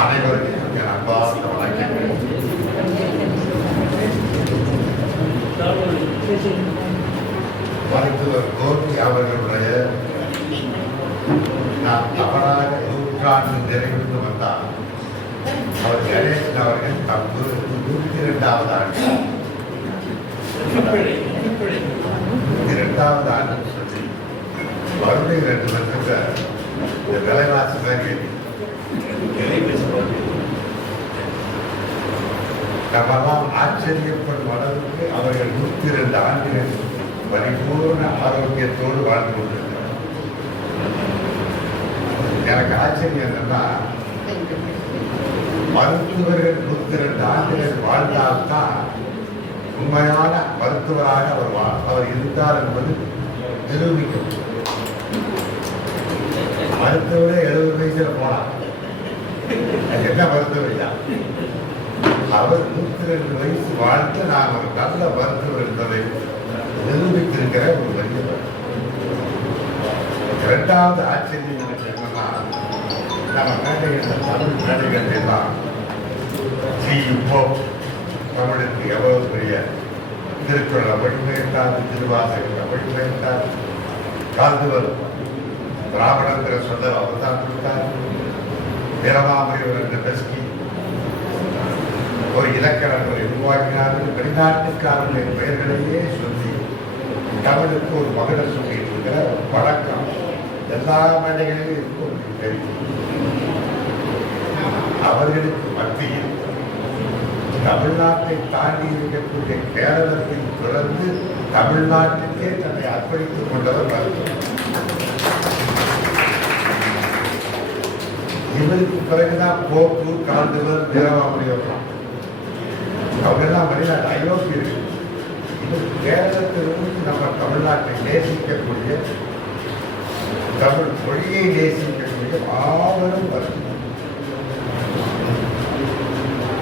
அனைவருக்கும் என் அன்பார்ந்த வணக்கங்கள். மருத்துவர் கோபி அவர்களுடைய நாம் தவறாக நூற்றாண்டு நிறைவுக்கு வந்தார் அவர் கணேசன் அவர்கள் தப்பு நூற்றி இரண்டாவது ஆண்டு நூற்றி இரண்டாவது ஆண்டு சொல்லி மறுபடியும் ரெண்டு வருஷத்தை இந்த விலைவாசி தான் கேள்வி நம்மெல்லாம் ஆச்சரியப்படும் அளவுக்கு அவர்கள் நூற்றி இரண்டு ஆண்டுகள் பரிபூர்ண ஆரோக்கியத்தோடு வாழ்ந்து கொண்டிருக்கிறார் எனக்கு ஆச்சரியம் என்னன்னா மருத்துவர்கள் நூற்றி இரண்டு ஆண்டுகள் வாழ்ந்தால்தான் உண்மையான மருத்துவராக அவர் அவர் இருந்தார் என்பது நிரூபிக்கும். மருத்துவரே எழுபது வயசுல போனார். அது என்ன மருத்துவர் இல்லை? அவர் நூற்றி ரெண்டு வயசு வாழ்த்து நான் ஒரு நல்ல மருத்துவர் என்பதை நிரூபித்திருக்கிற ஒரு வலியவர் இரண்டாவது ஆச்சரியம் எனக்கு என்னன்னா நம்ம மேடைகள் தமிழ் மேடைகள் எல்லாம் இப்போ தமிழுக்கு எவ்வளவு பெரிய திருக்குறளை வழிபெயர்த்தார் திருவாசகர் வழிபெயர்த்தார் காந்துவர் பிராமணங்கிற சொல்ல அவர் தான் கொடுத்தார் வீரமாமுனிவர் என்ற பெஸ்கி ஒரு இலக்கணத்தை உருவாக்கினார்கள் வெளிநாட்டுக்காரர்களின் பெயர்களையே சொல்லி தமிழுக்கு ஒரு மகன சொல்லிட்டு இருக்கிற ஒரு பழக்கம் எல்லா மேடைகளிலும் இருக்கும் தெரியும் அவர்களுக்கு மத்தியில் தமிழ்நாட்டை தாண்டி இருக்கக்கூடிய கேரளத்தில் பிறந்து தமிழ்நாட்டுக்கே தன்னை அர்ப்பணித்துக் கொண்டவர் மருத்துவர் இவருக்கு பிறகுதான் போப்பு காண்டுவர் வீரமாமுனி வரலாம் அவங்க எல்லாம் வெளிநாட்டு ஐரோப்பியர்கள் இவர் கேரளத்திலிருந்து நம்ம தமிழ்நாட்டை நேசிக்கக்கூடிய தமிழ் மொழியை நேசிக்கக்கூடிய மாபெரும் வருஷம்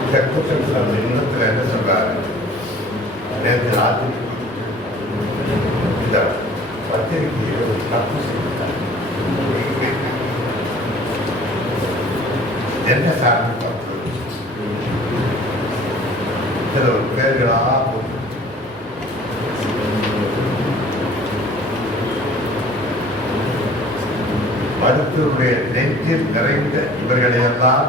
இந்த கூட்டத்தில் அந்த இல்லத்தில் என்ன சொல்றாரு நேற்று ராத்திரி இந்த பத்திரிகையை ஒரு தப்பு செய்தார் என்ன சார்பு ஒரு பேர்களா மருத்துவருடைய நெஞ்சில் நிறைந்த இவர்களையெல்லாம்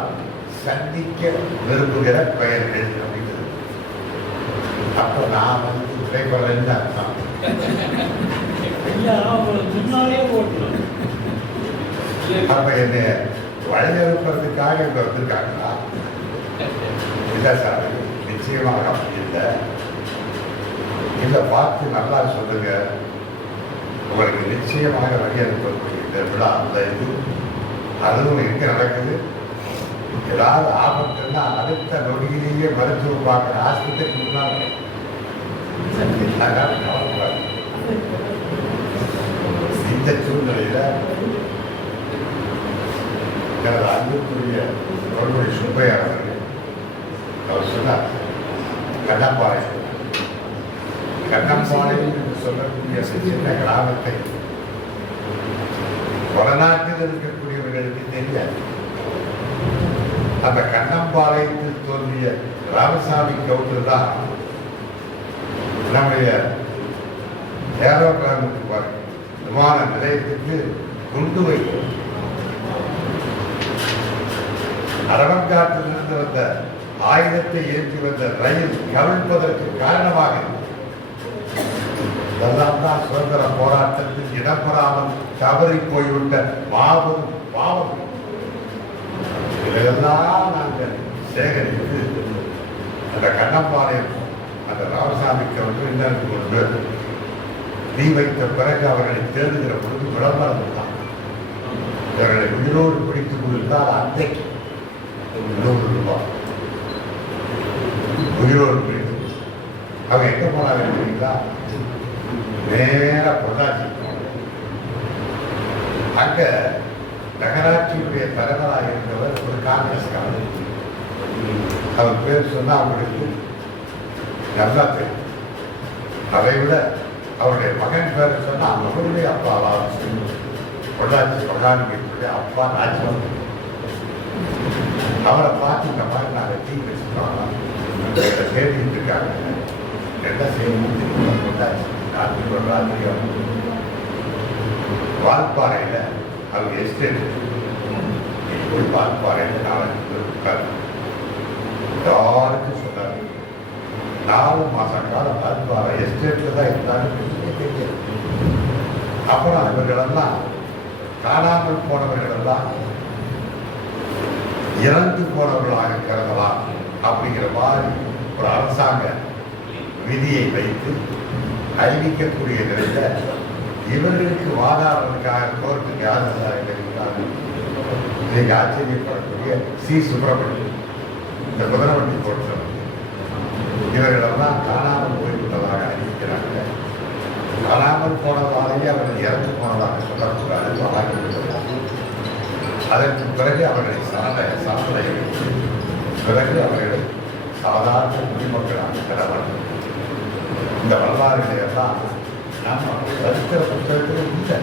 சந்திக்க விரும்புகிற பெயர்கள் அப்படிங்கிறது. அப்ப நான் வந்து விடைபெறேன்னு அர்த்தம். அப்ப என்னை வழியறுப்பதற்காக இங்க வந்திருக்காங்களா? இல்லை சார் நிச்சயமாக அப்படி இல்லை இதை பார்த்து நல்லா சொல்லுங்க. உங்களுக்கு நிச்சயமாக வழியறுப்பக்கூடிய இந்த விழா அந்த இது. அதுவும் எங்க நடக்குது? ஏதாவது ஆபத்துன்னா அடுத்த நொடியிலேயே மருத்துவம் பார்க்குற ஆஸ்பத்திரிக்கு முன்னால். இந்த சூழ்நிலையில எனது அன்புக்குரிய தொழில்முறை சுப்பையாளர்கள் அவர் சொன்னார் கண்ணப்பாறை. கடப்பாறை என்று சொல்லக்கூடிய சின்ன கிராமத்தை வடநாட்டில் இருக்கக்கூடியவர்களுக்கு தெரியாது. அந்த கண்ணம்பாளையத்தில் தோன்றிய ராமசாமி கவுண்டர் தான் நம்முடைய ஏரோகிராமுக்கு பாருங்க விமான நிலையத்துக்கு கொண்டு வைக்கும் அரவங்காட்டிலிருந்து வந்த ஆயுதத்தை ஏற்றி வந்த ரயில் கவிழ்ப்பதற்கு காரணமாக இதெல்லாம் தான் சுதந்திர போராட்டத்தில் இடம்பெறாமல் தவறி போய்விட்ட மாபெரும் பாவம் இதையெல்லாம் நாங்கள் சேகரித்து அந்த கண்ணம்பாளையம் அந்த ராமசாமிக்கு வந்து என்ன கொண்டு தீ வைத்த பிறகு அவர்களை தேடுகிற பொழுது விளம்பரம் தான். இவர்களை உயிரோடு பிடித்துக் கொண்டிருந்தால் அன்றைக்கு ஒரு நூறு ரூபாய். உயிரோடு பிடித்து அவங்க எங்க போனாங்க தெரியுங்களா? நேராக பொள்ளாச்சி அங்க நகராட்சியுடைய தலைவராக இருந்தவர் ஒரு காங்கிரஸ்காரர். அவர் பேர் சொன்னா அவங்களுக்கு நல்லா தெரியும். அதை விட அவருடைய மகன் பேர் சொன்னா அவருடைய அப்பா பொள்ளாச்சி பொள்ளாச்சியுடைய அப்பா ராஜ்வந்தன் அவரை பார்த்து இந்த மாதிரி நாங்கள் டீ இருக்காங்க என்ன செய்யணும் தெரியும் ராத்திரி ஒரு ராத்திரி வால்பாறையில் அவங்க எஸ்டேட் போய் வால்பாறையில் நாலஞ்சு போய் யாருக்கும் சொன்னாங்க. நாலு மாசம் காலம் வால்பாறை எஸ்டேட்டில் தான் இருந்தாலும் தெரியாது. அப்புறம் அவர்களெல்லாம் காணாமல் போனவர்களெல்லாம் இறந்து போனவர்களாக கருதலாம். அப்படிங்கிற மாதிரி ஒரு அரசாங்க விதியை வைத்து அறிவிக்கக்கூடிய நிலையில் இவர்களுக்கு வாதாடுறதுக்காக கோர்ட்டுக்கு யார் விசாரிக்கிறார்கள் இன்னைக்கு ஆச்சரியப்படக்கூடிய சி. சுப்பிரமணியன் இந்த குதிரவண்டி கோட்டம் இவர்களெல்லாம் காணாமல் போய்விட்டதாக அறிவிக்கிறாங்க. காணாமல் போனதாலேயே அவர்கள் இறந்து போனதாக சொல்லக்கூடாது ஆகிவிட்டது அதற்கு பிறகு அவர்களை சரண சரணை பிறகு அவர்கள் சாதாரண குடிமக்களாக பெறவர்கள் இந்த வரலாறுகளையெல்லாம் நம்ம சரித்திர புத்தகத்தில் இல்லை.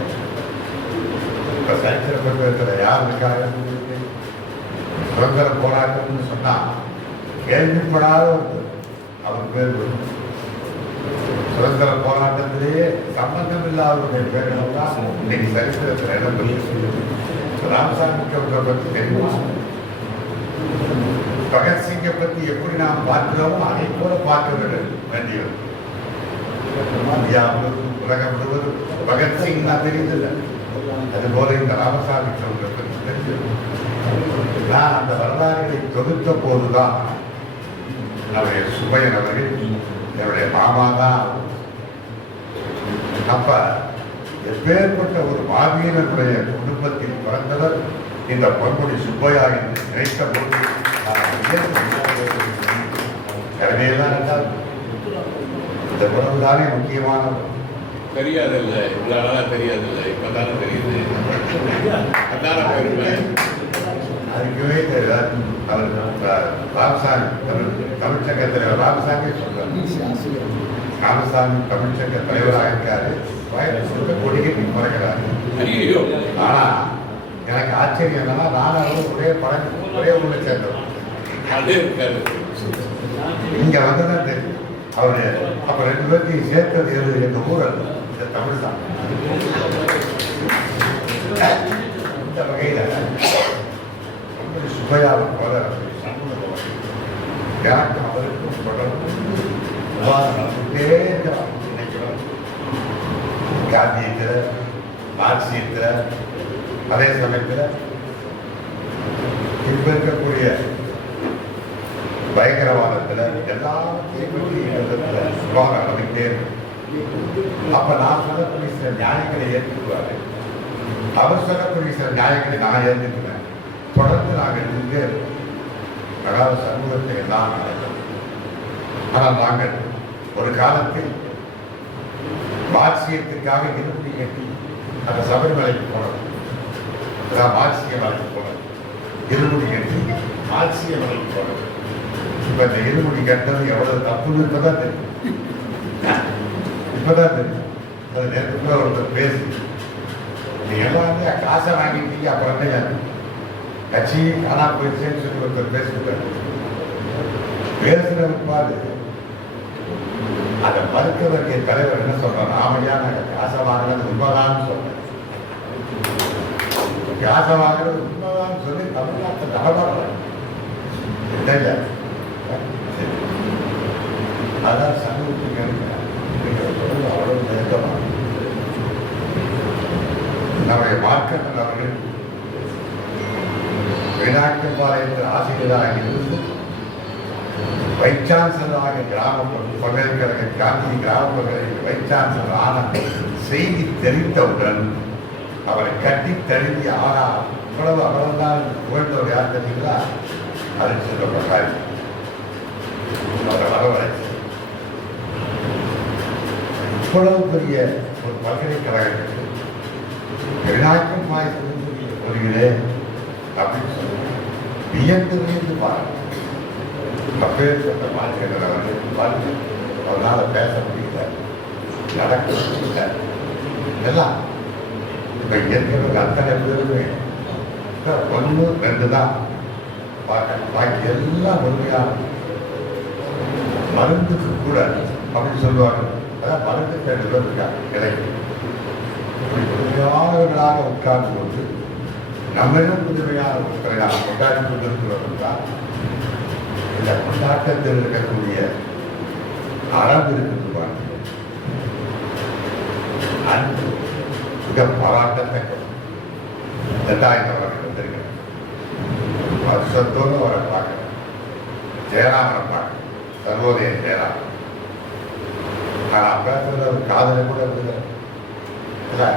இப்போ சரித்திர புத்தகத்தில் யார் இருக்காங்க சுதந்திர போராட்டம்னு சொன்னால் கேள்விப்படாத ஒரு அவர் பேர் வரும் சுதந்திர போராட்டத்திலேயே சம்பந்தம் இல்லாதவருடைய பேர்கள் தான் இன்னைக்கு சரித்திரத்தில் இடம் பெற்று ராமசாமி கவுண்டரை பற்றி தெரியுமா? பகத்சிங்கை பற்றி எப்படி நாம் பார்க்கிறோமோ அதை போல பார்க்க வேண்டும் வேண்டியது இந்தியா முழுவதும் உலகம் முழுவதும் பகத்சிங் தெரியல அது போல இந்த ராமசாமி கவுண்டரை பற்றி தெரிஞ்சது நான் அந்த வரலாறுகளை தொகுத்த போதுதான் என்னுடைய சுபையன் அவர்கள் என்னுடைய மாமா தான். அப்ப எப்பேற்பட்ட ஒரு மாவீரனுடைய குடும்பத்தில் பிறந்தவர் இந்த பொன்முடி சுப்பையா என்று நினைத்த போது இருந்தால் இந்த உறவு தானே முக்கியமானது? தெரியாதில்ல இவ்வளோ நாளாக தெரியாதில்ல இப்போ தானே தெரியுது. அதான அதுக்குமே தெரியாது அவர் ராமசாமி தமிழ் தமிழ்ச்சங்க தலைவர் ராமசாமி சொல்றாரு. ராமசாமி தமிழ்ச்சங்க தலைவராக இருக்காரு. கோயம்புத்தூர்ல கொடிகட்டி பிறக்கிறாரு ஐயோ ஆனா எனக்கு ஆச்சரியம் என்னன்னா நானும் ஒரே படம் ஒரே ஊர்ல சேர்ந்தோம். இங்க வந்ததான் தெரியும். அவரு அப்ப ரெண்டு பேர்த்தையும் சேர்த்தது எது? எங்க ஊர் இந்த தமிழ் தான். இந்த வகையில ரொம்ப சுபையாவை போல எனக்கு அவருக்கும் தொடர்பு இருக்கிறார் நினைக்கிறோம் காந்தியத்தில் மார்க்சியத்தில் அதே சமயத்தில் இப்போ இருக்கக்கூடிய பயங்கரவாதத்தில் எல்லாத்தையும் பற்றி எழுதுறதுல சுபாக இருக்கு. அப்ப நான் சொல்லக்கூடிய சில நியாயங்களை ஏற்றுக்குவாரு. அவர் சொல்லக்கூடிய சில நியாயங்களை நான் ஏற்றுக்குவேன். தொடர்ந்து நாங்கள் இருந்து அதாவது சமூகத்தை எல்லாம் ஆனால் நாங்கள் ஒரு காலத்தில் மார்க்சியத்திற்காக இருந்து கட்டி அந்த சபரிமலைக்கு போனோம். அதான் மார்க்சிய மலைக்கு இருமுடி கட்டி மார்க்சிய மலைக்கு போனோம் இப்ப இந்த இருமுடி கட்டது எவ்வளவு தப்புன்னு இப்பதான் தெரியும். தெரியும். அது ஒருத்தர் பேசி காசை வாங்கிட்டீங்க அப்புறம் கட்சி காணா போயிடுச்சேன்னு சொல்லி ஒருத்தர் பேசிவிட்டார் அதை மறுக்க தலைவர் என்ன சொல்றாரு ஆமையா நாங்கள் காசை வாங்கினது உண்மைதான் சொல்றேன். தியாகமாகிறது உண்மைதான் சொல்லி தமிழ்நாட்டை நலப்படுறேன் இல்லையா அதான் சமூகத்துக்கு இருக்கிறேன். அவ்வளவு நெருக்கமாக நம்முடைய மார்க்கங்கள் அவர்கள் வெளிநாட்டுப்பாளையத்தில் ஆசிரியராக இருந்து வைஸ் சான்சலராக கிராம பல்கலைக்கழக காந்தி கிராம பல்கலைக்கழக வைஸ் சான்சலர் ஆன செய்தி தெரிந்தவுடன் அவரை கட்டி தழுவி ஆனா இவ்வளவு அவ்வளவுதான் புகழ்ந்தவர் யார் தெரியுங்களா அது சொல்லப்பட்டார் வரவழைச்சு இவ்வளவு பெரிய ஒரு பல்கலைக்கழகத்துக்கு எல்லாருக்கும் வெளிநாட்டு மாயத்திற்கு வருகிறே அப்படின்னு சொல்லி வியந்து வியந்து பாருங்க அப்பேற்பட்ட மாற்றங்களை வந்து பார்த்து அவரால் பேச முடியல நடக்க முடியல. இதெல்லாம் இப்ப இருக்கிறவங்க அத்தனை பேருமே ஒன்று ரெண்டு தான் பாக்கி எல்லாம் முழுமையான மருந்துக்கு கூட அப்படின்னு சொல்லுவாங்க அதான் மருந்துக்கு ரெண்டு பேர் இருக்காங்க கிடைக்கும் இப்படி புதுமையானவர்களாக உட்கார்ந்து கொண்டு நம்மளும் புதுமையான ஒருத்தரை நாம் கொண்டாடி கொண்டிருக்கிறோம் தான் இந்த கொண்டாட்டத்தில் இருக்கக்கூடிய அறம் இருக்கு பாருங்க. அன்பு மிக பாராட்டத்தக்க ரெண்டாயிரம் அவர்கள் வந்திருக்கிறேன் வருஷத்தோடு அவரை பார்க்கணும். ஜெயராமனை பார்க்கணும். சர்வோதய ஜெயராமன் நான் பேசுறது ஒரு காதலை கூட இருந்தது. இல்லை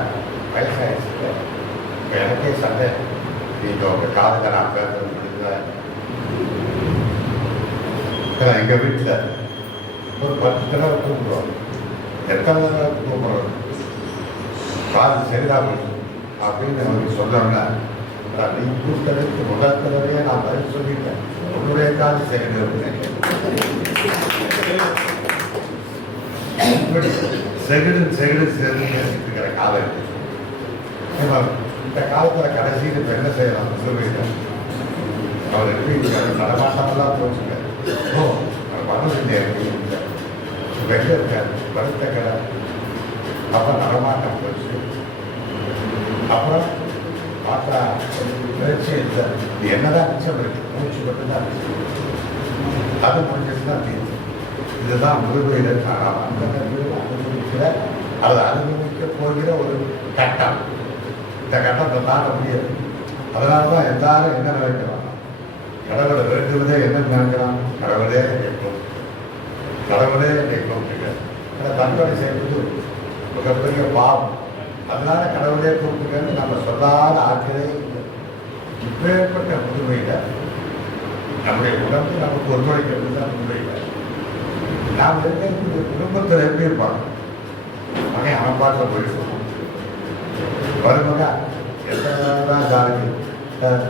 வயசாயிடுச்சு. இப்போ எனக்கே சந்தேகம். நீங்கள் உங்கள் காதலை நான் பேசுறது முடியல எங்கள் வீட்டில் ஒரு பத்து தடவை தூங்குறோம் எத்தனை தடவை தூங்குறோம் பாதி சரிதா போச்சு அப்படின்னு அவருக்கு சொல்லணும்னா நீ கூட்டலுக்கு முதல் தடவையே நான் பதில் சொல்லிட்டேன். உன்னுடைய காது சரிது செகடு செகடு சேர்ந்து காலம் இருக்கு இந்த காலத்தில் கடைசியில் இப்போ என்ன செய்யலாம்? சொல்லுவீங்க அவர் எப்படி நடமாட்டமெல்லாம் போச்சுங்க ஓ அவர் பண்ணவில்லை அப்படின்னு வெளில இருக்கார். படுத்த கடை அப்போ நடமாட்டம் போச்சு. அப்புறம் பார்த்தா முயற்சி இல்லை. இது என்னதான் மிச்சம் இருக்கு? மூச்சு மட்டும்தான் அது முடிஞ்சது தான் தீர்வு. இதுதான் முழுமையில் நாம் அந்த அனுபவிக்கிற அதை அனுபவிக்க போகிற ஒரு கட்டம். இந்த கட்டத்தை தாண்ட முடியாது. அதனால தான் எல்லாரும் என்ன நினைக்கிறான் கடவுளை வேண்டுவதே என்ன நினைக்கிறான் கடவுளே கேட்கும் கடவுளே கேட்கும் ஆனால் தண்டனை செய்வது மிகப்பெரிய பாவம். அதனால கடவுளே கூப்பிட்டுக்கன்னு நம்ம சொல்லாத ஆட்களே இல்லை. இப்பேற்பட்ட புதுமையில் நம்முடைய உடம்பு நமக்கு ஒருமுறைக்கிறது தான் புதுமையில். நாம் இருக்கக்கூடிய குடும்பத்தில் எப்படி இருப்பாங்க? மகன் அவன் பாட்டில் போய் சொல்லுவான். வருமகா எத்தனை தான் சாதி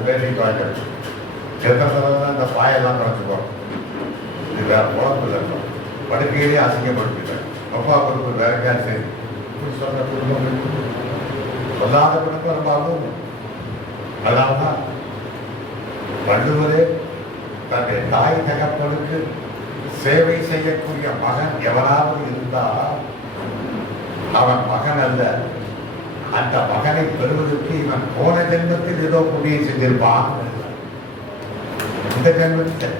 வேலை பார்க்க எத்தனை தடவை தான் இந்த பாயெல்லாம் குறைச்சிப்போம் இது வேறு குழம்பு இல்லை. படுக்கையிலேயே அசிங்கப்படுத்திட்டேன். அப்பா பொறுப்பு வேற யார் சரி இப்படி குடும்பம் சொல்லாத குடும்பம் ரொம்ப அனுபவம் வள்ளுவரே தன்னுடைய தாய் தகப்பனுக்கு சேவை செய்யக்கூடிய மகன் எவனாவது இருந்தால் அவன் மகன் அல்ல அந்த மகனை பெறுவதற்கு இவன் போன ஜென்மத்தில் ஏதோ புண்ணியம் செஞ்சிருப்பான் இந்த ஜென்மத்தில்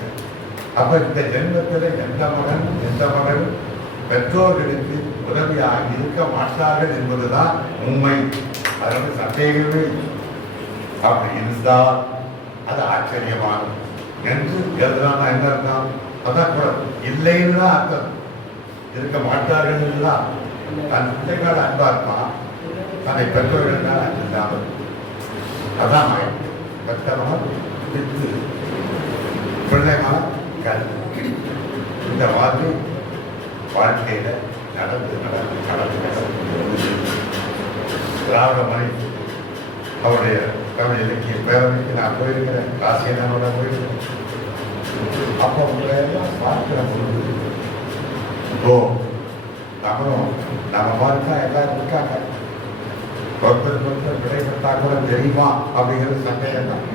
அப்ப இந்த ஜென்மத்தில் எந்த மகன் எந்த மகன் பெற்றோர்களுக்கு உதவியாக இருக்க மாட்டார்கள் என்பதுதான் உண்மை. அது வந்து சந்தேகமே அப்படி இருந்தால் அது ஆச்சரியமானது. என்று எழுதுறாங்க என்ன அர்த்தம்? அதான் கூட இல்லைன்னு தான் அர்த்தம். இருக்க மாட்டார்கள் தான் தன் பிள்ளைகள் அன்பா இருப்பான் தன்னை பெற்றோர்கள் அஞ்சிருந்தாலும் அதான் பெற்றவன் வித்து பிள்ளைகள் கல்வி இந்த மாதிரி வாழ்க்கையில் நடந்து நடந்து நடந்து நடந்து. திராவிட மொழி அவருடைய தமிழ் இலக்கிய பேரவைக்கு நான் போயிருக்கிறேன். காசியனோட போயிருக்கிறேன். அப்போ உங்களை எல்லாம் பார்க்கிற பொழுது ஓ நம்மளும் நம்ம மாதிரி தான் எல்லாரும் இருக்காங்க. ஒருத்தர் ஒருத்தர் விடைபட்டா கூட தெரியுமா அப்படிங்கிறது சந்தேகம் தான்.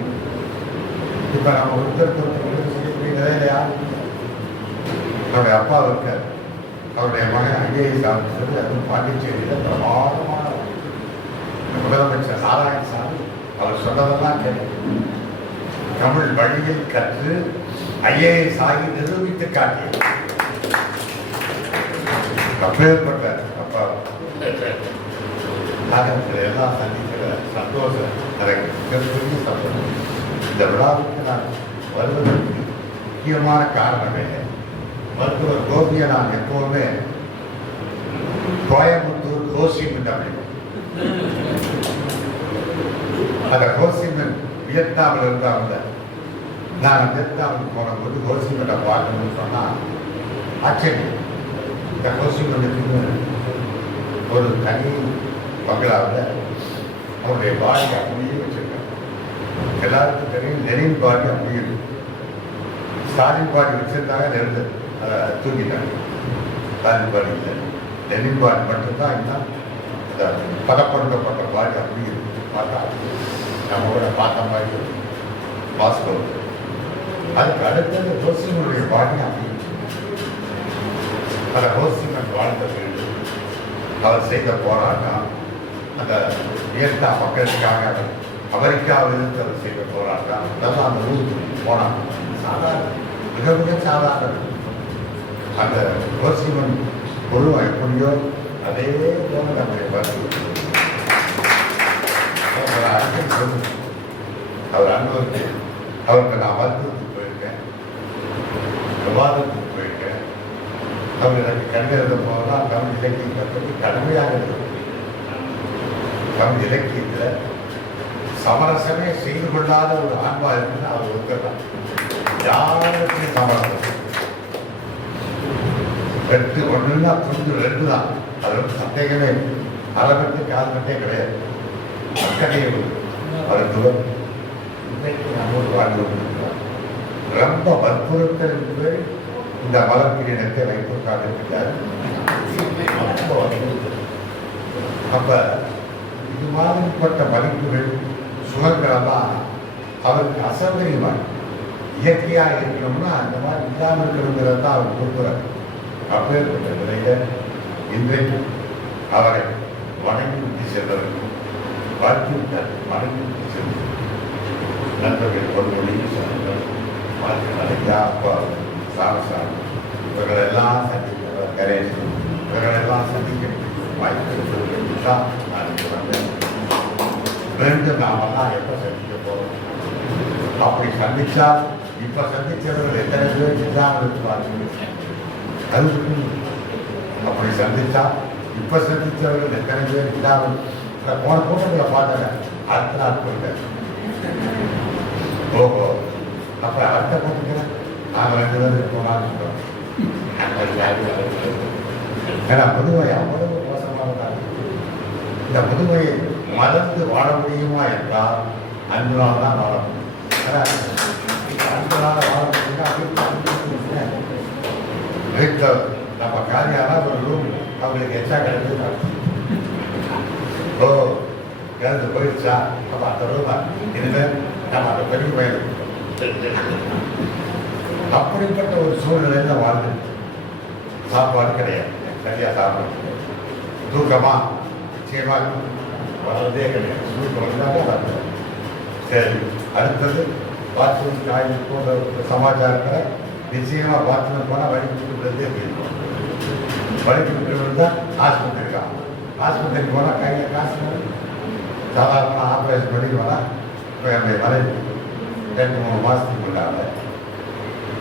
இப்போ நம்ம ஒருத்தருக்கு ஒருத்தர் உதவி செய்யக்கூடிய நிலையில யாரும் இல்லை. அப்பா இருக்கார். அவருடைய மகன் ஐஏஎஸ் ஆஃபீஸர் அதுவும் பாண்டிச்சேரியில் பிரமாதமான முதலமைச்சர் நாராயணசாமி அவர் சொன்னதெல்லாம் கேட்கும் தமிழ் வழியில் கற்று ஐஏஎஸ் ஆகி நிரூபித்து காட்டியது அப்பேற்பட்ட அப்பா. நான் எல்லாம் சந்திக்கிற சந்தோஷம் எனக்கு மிகப்பெரிய சந்தோஷம். இந்த விழாவுக்கு நான் வருவதற்கு முக்கியமான காரணமே மருத்துவர் கோபியை நான் எப்போதுமே கோயம்புத்தூர் கோசிம் அப்படின்னு அந்த ஹோசிமன் வியட்நாமில் இருந்தாங்க நான் வியட்நாமுக்கு போன போது ஹோசிமனை பார்க்கணும்னு சொன்னால் ஆச்சரியம் இந்த ஹோசிமனுக்கு ஒரு தனி பங்களாவில் அவருடைய பாடி அப்படியே வச்சிருக்காங்க. எல்லாருக்கும் தெரியும் லெனின் பாடி அப்படியே ஸ்டாலின் பாடி வச்சிருந்தாங்க நெருந்தது. தூங்கிட்டாங்க. தூக்கிட்டாங்க பாடி இல்லை பாடி மட்டும்தான் இன்னும் அந்த பதப்படுத்தப்பட்ட பாடி அப்படி இருந்து பார்த்தா நம்ம கூட பார்த்த மாதிரி இருக்கு. மாஸ்கோ அதுக்கு அடுத்தது ரோசிமனுடைய பாடி அப்படி அந்த ரோசிமன் வாழ்ந்த வீடு அவர் செய்த போராட்டம் அந்த வியட்நா மக்களுக்காக அவர் அமெரிக்காவில் இருந்து அவர் செய்த போராட்டம் அதெல்லாம் அந்த ஊருக்கு போனாங்க. சாதாரண மிக மிக சாதாரண. அந்த ரோசிமன் பொருள் எப்படியோ அதே போல நம்மளை பார்த்து அவர் அறிக்கை அன்பருக்கு அவருக்கு நான் மருத்துவத்துக்கு போயிருக்கேன் விவாதத்துக்கு போயிருக்கேன் அவர் எனக்கு கண்டு எழுத போகலாம் தமிழ் இலக்கியத்தை கடுமையாக எழுத தமிழ் இலக்கியத்தில் சமரசமே செய்து கொள்ளாத ஒரு ஆன்மா இருக்குன்னு அவர் ஒத்துக்கலாம் யாருக்கும் சமரசம் ரெண்டு ஒன்றுன்னா புரிஞ்சு ரெண்டு தான் அது வந்து சந்தேகமே இல்லை. அரை கிடையாது. அக்கறையை அவருக்கு இன்றைக்கு நம்மோடு வாழ்ந்து கொண்டிருக்கிறார் ரொம்ப வற்புறுத்தல் என்று இந்த மலர்பிரியினத்தை வைத்து காட்டிருக்கிறார் ரொம்ப வற்புறுத்தல். அப்ப இது மாதிரிப்பட்ட மதிப்புகள் சுகங்களெல்லாம் அவருக்கு அசௌகரியமாக இயற்கையாக இருக்கணும்னா அந்த மாதிரி இல்லாமல் இருக்கணுங்கிறத தான் அவர் கொடுக்குறாரு. அப்பேற்பட்ட நிலையில இன்றைக்கும் அவரை வணங்கி விட்டு செல்வதற்கும் வாழ்த்து விட்டார் வணங்கி விட்டு செல்வது நண்பர்கள் பொன்மொழி சொன்னார்கள் ஐயா அப்பா சாமசாமி இவர்களெல்லாம் சந்திக்கிறவர் கணேசன். இவர்களெல்லாம் சந்திக்க வாய்ப்பு இருக்கிறது தான் நான் இங்கே வந்தேன். மீண்டும் நாமெல்லாம் எப்போ சந்திக்க போகிறோம் அப்படி சந்தித்தால் இப்போ சந்தித்தவர்கள் எத்தனை பேர் இல்லாமல் இருப்பார்கள் அது அப்படி சந்தித்தா இப்ப சந்தித்தவர்கள் எத்தனை பேர் இல்லாமல் போன கூட்டங்களை பார்த்தேன் அடுத்த நாள் போயிட்டேன் ஓஹோ. அப்ப அடுத்த கூட்டத்தில் நாங்கள் ரெண்டு பேரும் போனான்னு ஏன்னா புதுவை அவ்வளவு மோசமானதாக இந்த புதுவை மறந்து வாழ முடியுமா என்றால் அன்பினால் தான் வாழ முடியும். ஆனா, நாள் வாழ முடியும்னா வீட்டில் நம்ம காரியாலாம் ஒரு ரூம் அவங்களுக்கு எச்சா கிடைச்சது ஓ கிடந்து போயிடுச்சா அப்ப அந்த ரூமா இனிமேல் நம்ம அந்த பெரிய போயிடும் அப்படிப்பட்ட ஒரு சூழ்நிலையில வாழ்ந்து சாப்பாடு கிடையாது சரியா சாப்பாடு தூக்கமா நிச்சயமா வர்றதே கிடையாது தூக்கம் வந்தாலே சரி அடுத்தது பாத்ரூம் காய் போன்ற ஒரு சமாச்சாரங்களை நிச்சயமாக பாத்ரூம் போனால் வழிக்கு விடுறதே போயிருக்கும் வழிக்கு விட்டு விழுந்தா ஆஸ்பத்திரி தான் ஆஸ்பத்திரிக்கு போனால் கையில் காசு சாதாரணமாக ஆப்ரேஷன் பண்ணி போனால் இப்போ என்னுடைய மனைவி ரெண்டு மூணு மாதத்துக்கு முன்னால்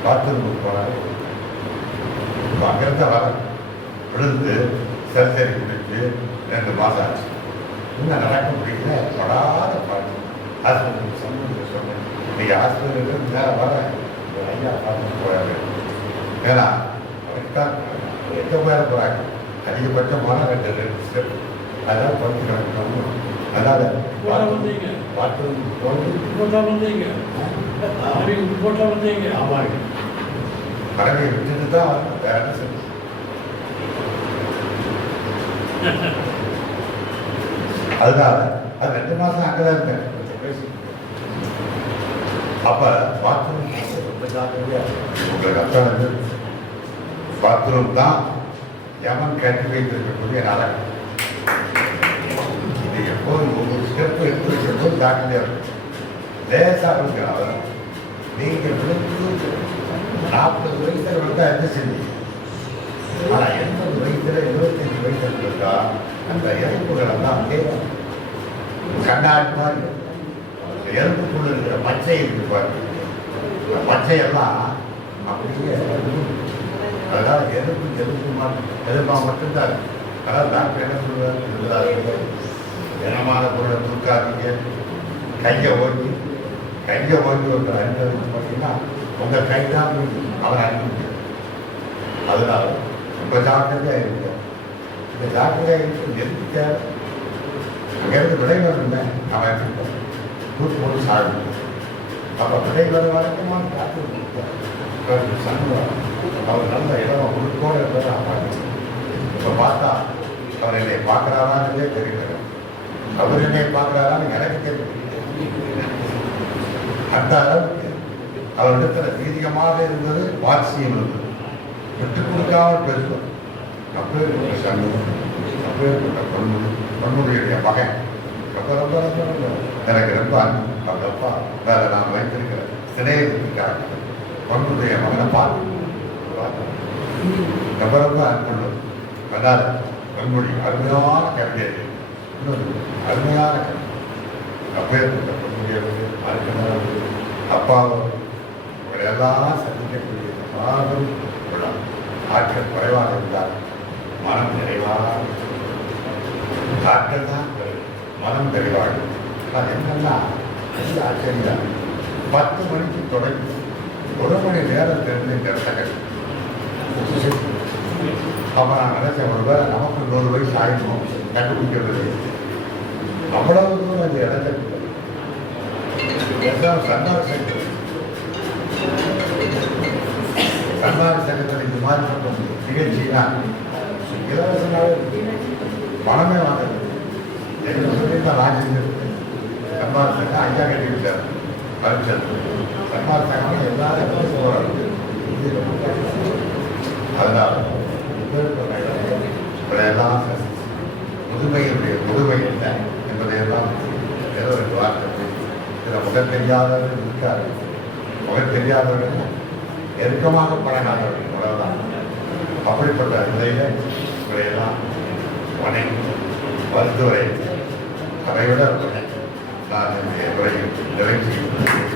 பாத்ரூமுக்கு போனாரு. இப்போ அங்கிருந்த வர விழுந்து சர்ஜரி முடிஞ்சு ரெண்டு மாதம் ஆச்சு. இன்னும் நடக்க முடியல? படாத பாட்டு ஆஸ்பத்திரி சொன்னது சொன்னேன் இன்றைக்கி ஹாஸ்பிட்டலுக்கு நேரம் வரேன் பார்த்துட்டு போயாரு ஏன்னா அவருக்கு தான் எங்கே போயிட போகிறாங்க அதிகபட்சம் போனால் ரெண்டு ரெண்டு ஸ்டெப் படுத்து கிடக்கணும் அதனால் வந்தீங்க. போட்டா வந்தீங்க. அறிவு போட்டா வந்தீங்க. ஆமாங்க பறவை விட்டுட்டு தான். வேற அதனால அது ரெண்டு கொஞ்சம் பேசி அப்ப பாத்ரூம் உங்களுக்கு அர்த்தம் வந்து பாத்ரூம் தான் யமன் கட்டி வைத்திருக்கக்கூடிய நரகம் இது எப்போது ஒவ்வொரு ஸ்டெப் எடுத்து வைக்கும்போது ஜாக்கிரதையா இருக்கும் லேசா இருக்கிற அவர். நீங்கள் விழுந்து நாற்பது வயசுல விழுந்தா என்ன செஞ்சீங்க ஆனா எண்பது வயசுல இருபத்தஞ்சு வயசுல இருக்கா அந்த எலும்புகள் தான் அப்படியே கண்ணாடி மாதிரி. அந்த எலும்புக்குள்ள இருக்கிற பச்சை இருக்கு பாருங்க. பச்சையெல்லாம் அப்படியே அதனால எதிர்ப்பு எலும்பு மட்டும் மட்டும்தான். அதான் அதாவது டாக்டர் என்ன சொல்லுவாரு தினமான பொருளை தூக்காதீங்க கையை ஓட்டி கையை ஓட்டி ஒரு அறிஞர் பார்த்தீங்கன்னா உங்கள் கை தான் அவர் அனுப்பி அதனால ரொம்ப ஜாக்கிரதையாக இருக்கு இந்த ஜாக்கிரதையாக இருக்கு எதுக்கு தேவை? அங்கிருந்து இருந்தேன் அவன் எடுத்துக்கிட்டோம் தூக்கி போட்டு சாப்பிட்டு அப்போ விடை வர வரைக்கும் அவன் காத்து சண்முகம் அவர் நல்ல இடம் உருக்கோடு இருந்ததை பார்க்கணும் இப்போ பார்த்தா அவர் என்னை பார்க்குறாரான்றதே தெரியல. அவர் என்னை பார்க்குறாரான்னு எனக்கு தெரியல. அந்த அளவுக்கு அவரிடத்தில் வீரியமாக இருந்தது வாட்சியம் இருந்தது. விட்டுக் கொடுக்காமல் பேசுவார் அப்பேற்பட்ட சண்முகம். அப்பேற்பட்ட பொன்முடி பொன்முடியுடைய மகன். ரொம்ப ரொம்ப ரொம்ப ரொம்ப எனக்கு ரொம்ப அன்பு. அவங்க வேற நான் வைத்திருக்கிற சிநேகத்துக்காக பொண்ணுடைய மகனை பார்த்து ரொம்ப ரொம்ப அன்புள்ள அதாவது பொன்மொழி அருமையான கவிதை. அருமையான கவிதை. அப்பேற்பட்ட பொன்முடியை வந்து மறக்கிறார் அப்பாவோ இவரை எல்லாம் சந்திக்கக்கூடிய மாபெரும் உள்ளம் ஆற்றல் குறைவாக இருந்தால் மனம் நிறைவாக ஆற்றல் தான் மனம் தெளிவாக அது என்னன்னா இது ஆச்சரியம் பத்து மணிக்கு தொடங்கி ஒரு மணி நேரம் தெரிஞ்சு இந்த அப்போ அப்ப நான் நினைச்சேன் ஒருவேளை நமக்கு நூறு வயசு ஆயிடும்? கண்டுபிடிக்கிறது அவ்வளவு தூரம் இந்த இடத்துக்கு எல்லாம் சன்னார சங்கத்தில் சங்கத்தில் இந்த மாதிரி சொல்ற நிகழ்ச்சினா இலவசனாவே பணமே வாங்க எங்களுக்கு ராஜேந்திர சன்னார ஐயா கட்டி விட்டார் பரிசல் சன்னார சங்கம் எல்லாரும் எப்படி போறாங்க இது ரொம்ப கஷ்டம். இவரையெல்லாம் முதுமையினுடைய முதுமை என்ன என்பதையெல்லாம் ஏதோ ஒரு வார்த்தை இதில் முகம் தெரியாதவர்கள் இருக்காரு முகம் தெரியாதவர்கள் நெருக்கமாக பழகாதவர்கள் அவ்வளவுதான் அப்படிப்பட்ட நிலையில இவரையெல்லாம் வணங்கி மருத்துவரை அதை நான் என்னுடைய உரையை நிறைவு செய்கிறேன்